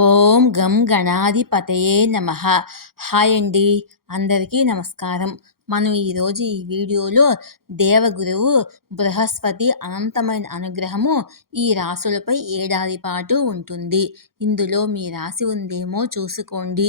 ఓం గం గణాధిపతయే నమ. హాయ్ అండి అందరికీ నమస్కారం. మనం ఈరోజు ఈ వీడియోలో దేవగురువు బృహస్పతి అనంతమైన అనుగ్రహము ఈ రాసులపై ఏడాది పాటు ఉంటుంది. ఇందులో మీ రాశి ఉందేమో చూసుకోండి.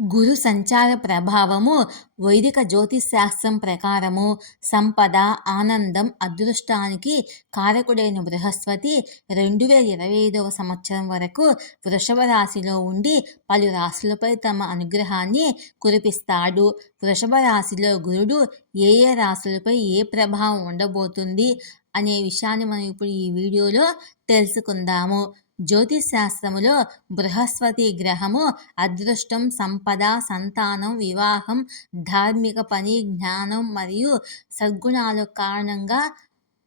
గురు సంచార ప్రభావము వైదిక జ్యోతిశాస్త్రం ప్రకారము సంపద ఆనందం అదృష్టానికి కారకుడైన బృహస్పతి రెండు వేల ఇరవై ఐదవ సంవత్సరం వరకు వృషభ రాశిలో ఉండి పలు రాశులపై తమ అనుగ్రహాన్ని కురిపిస్తాడు. వృషభ రాశిలో గురుడు ఏ ఏ రాశులపై ఏ ప్రభావం ఉండబోతుంది అనే విషయాన్ని మనం ఇప్పుడు ఈ వీడియోలో తెలుసుకుందాము. జ్యోతిశాస్త్రములో బృహస్పతి గ్రహము అదృష్టం సంపద సంతానం వివాహం ధార్మిక పని జ్ఞానం మరియు సద్గుణాల కారణంగా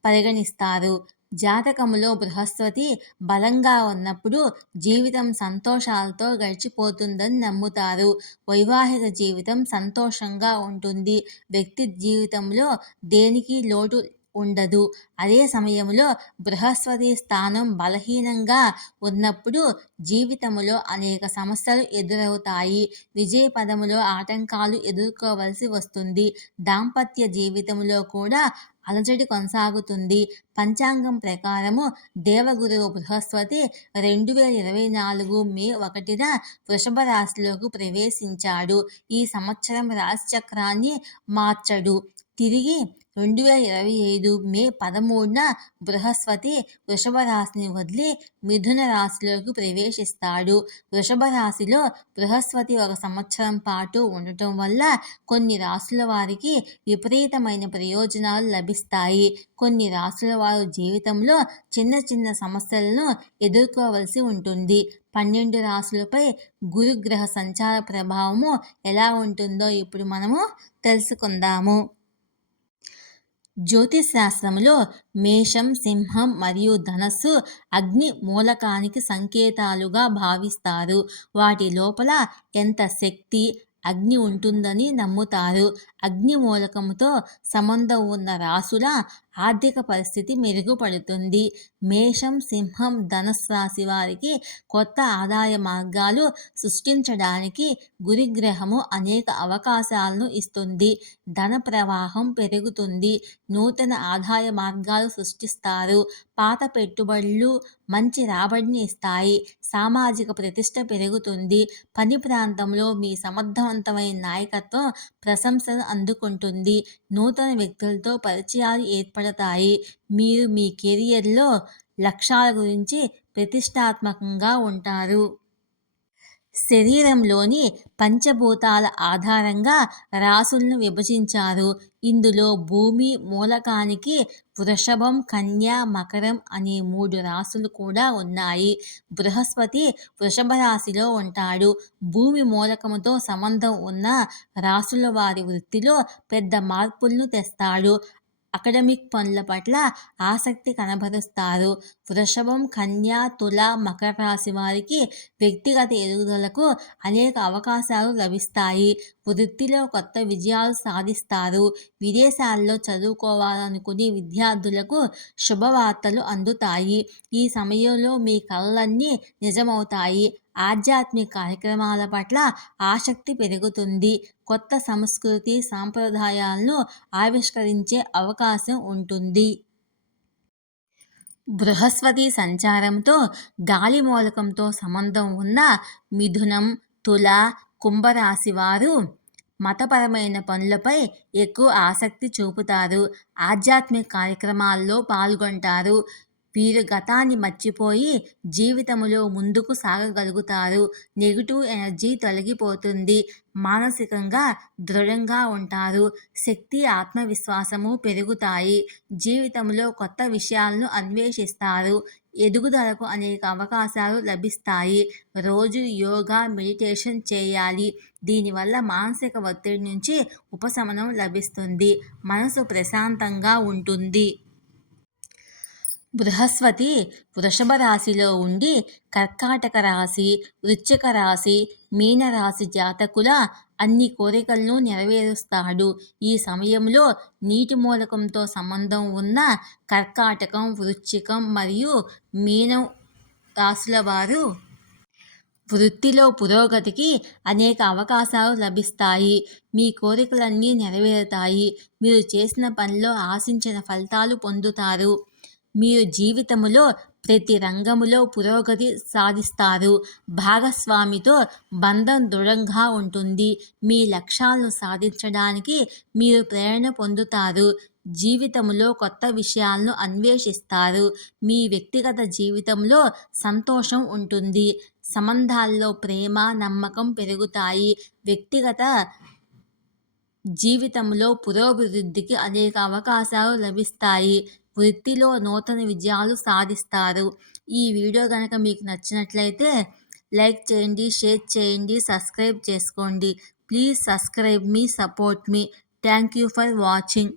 పరిగణిస్తారు. జాతకములో బృహస్పతి బలంగా ఉన్నప్పుడు జీవితం సంతోషాలతో గడిచిపోతుందని నమ్ముతారు. వైవాహిక జీవితం సంతోషంగా ఉంటుంది. వ్యక్తి జీవితంలో దేనికి లోటు ఉండదు. అదే సమయంలో బృహస్పతి స్థానం బలహీనంగా ఉన్నప్పుడు జీవితంలో అనేక సమస్యలు ఎదురవుతాయి. విజయ పదములో ఆటంకాలు ఎదుర్కోవలసి వస్తుంది. దాంపత్య జీవితంలో కూడా అలజడి కొనసాగుతుంది. పంచాంగం ప్రకారము దేవగురువు బృహస్పతి రెండు వేల ఇరవై నాలుగు మే ఒకటిన వృషభ రాశిలోకి ప్రవేశించాడు. ఈ సంవత్సరం రాశి చక్రాన్ని మార్చడు. తిరిగి రెండు వేల ఇరవై ఐదు మే పదమూడున బృహస్పతి వృషభ రాశిని వదిలి మిథున రాశిలోకి ప్రవేశిస్తాడు. వృషభ రాశిలో బృహస్పతి ఒక సంవత్సరం పాటు ఉండటం వల్ల కొన్ని రాశుల వారికి విపరీతమైన ప్రయోజనాలు లభిస్తాయి. కొన్ని రాశుల వారు జీవితంలో చిన్న చిన్న సమస్యలను ఎదుర్కోవలసి ఉంటుంది. పన్నెండు రాశులపై గురుగ్రహ సంచార ప్రభావము ఎలా ఉంటుందో ఇప్పుడు మనము తెలుసుకుందాము. జ్యోతిశాస్త్రంలో మేషం సింహం మరియు ధనస్సు అగ్ని మూలకానికి సంకేతాలుగా భావిస్తారు. వాటి లోపల ఎంత శక్తి అగ్ని ఉంటుందని నమ్ముతారు. అగ్ని మూలకంతో సంబంధం ఉన్న రాసుల ఆర్థిక పరిస్థితి మెరుగుపడుతుంది. మేషం సింహం ధనుసు రాశి వారికి కొత్త ఆదాయ మార్గాలు సృష్టించడానికి గురిగ్రహము అనేక అవకాశాలను ఇస్తుంది. ధన ప్రవాహం పెరుగుతుంది. నూతన ఆదాయ మార్గాలు సృష్టిస్తారు. పాత పెట్టుబడులు మంచి రాబడిని ఇస్తాయి. సామాజిక ప్రతిష్ట పెరుగుతుంది. పని ప్రాంతంలో మీ సమర్థవంతమైన నాయకత్వం ప్రశంసను అందుకుంటుంది. నూతన వ్యక్తులతో పరిచయాలు ఏర్పడతాయి. మీరు మీ కెరియర్లో లక్ష్యాల గురించి ప్రతిష్టాత్మకంగా ఉంటారు. శరీరంలోని పంచభూతాల ఆధారంగా రాసులను విభజించారు. ఇందులో భూమి మూలకానికి వృషభం కన్య మకరం అనే మూడు రాసులు కూడా ఉన్నాయి. బృహస్పతి వృషభ రాశిలో ఉంటాడు. భూమి మూలకముతో సంబంధం ఉన్న రాసుల వారి వృత్తిలో పెద్ద మార్పులను తెస్తాడు. అకడమిక్ పనుల పట్ల ఆసక్తి కనబరుస్తారు. వృషభం కన్యా తుల మకర రాశి వారికి వ్యక్తిగత ఎదుగుదలకు అనేక అవకాశాలు లభిస్తాయి. వృత్తిలో కొత్త విజయాలు సాధిస్తారు. విదేశాల్లో చదువుకోవాలనుకునే విద్యార్థులకు శుభవార్తలు అందుతాయి. ఈ సమయంలో మీ కళలన్నీ నిజమవుతాయి. ఆధ్యాత్మిక కార్యక్రమాల పట్ల ఆసక్తి పెరుగుతుంది. కొత్త సంస్కృతి సాంప్రదాయాలను ఆవిష్కరించే అవకాశం ఉంటుంది. బృహస్పతి సంచారంతో గాలి మూలకంతో సంబంధం ఉన్న మిథునం తుల కుంభరాశి వారు మతపరమైన పనులపై ఎక్కువ ఆసక్తి చూపుతారు. ఆధ్యాత్మిక కార్యక్రమాల్లో పాల్గొంటారు. వీరు గతాన్ని మర్చిపోయి జీవితంలో ముందుకు సాగగలుగుతారు. నెగిటివ్ ఎనర్జీ తొలగిపోతుంది. మానసికంగా దృఢంగా ఉంటారు. శక్తి ఆత్మవిశ్వాసము పెరుగుతాయి. జీవితంలో కొత్త విషయాలను అన్వేషిస్తారు. ఎదుగుదలకు అనేక అవకాశాలు లభిస్తాయి. రోజు యోగా మెడిటేషన్ చేయాలి. దీనివల్ల మానసిక ఒత్తిడి నుంచి ఉపశమనం లభిస్తుంది. మనసు ప్రశాంతంగా ఉంటుంది. బృహస్పతి వృషభ రాశిలో ఉండి కర్కాటక రాశి వృశ్చిక రాశి మీనరాశి జాతకుల అన్ని కోరికలను నెరవేరుస్తాడు. ఈ సమయంలో నీటి మూలకంతో సంబంధం ఉన్న కర్కాటకం వృశ్చికం మరియు మీనం రాశుల వారు వృత్తిలో పురోగతికి అనేక అవకాశాలు లభిస్తాయి. మీ కోరికలన్నీ నెరవేరుతాయి. మీరు చేసిన పనిలో ఆశించిన ఫలితాలు పొందుతారు. మీరు జీవితములో ప్రతి రంగములో పురోగతి సాధిస్తారు. భాగస్వామితో బంధం దృఢంగా ఉంటుంది. మీ లక్ష్యాలను సాధించడానికి మీరు ప్రేరణ పొందుతారు. జీవితంలో కొత్త విషయాలను అన్వేషిస్తారు. మీ వ్యక్తిగత జీవితంలో సంతోషం ఉంటుంది. సంబంధాల్లో ప్రేమ నమ్మకం పెరుగుతాయి. వ్యక్తిగత జీవితంలో పురోభివృద్ధికి అనేక అవకాశాలు లభిస్తాయి. వృత్తిలో నూతన విజయాలు సాధిస్తారు. ఈ వీడియో కనుక మీకు నచ్చినట్లయితే లైక్ చేయండి షేర్ చేయండి సబ్స్క్రైబ్ చేసుకోండి. Please subscribe me support me. Thank you for watching.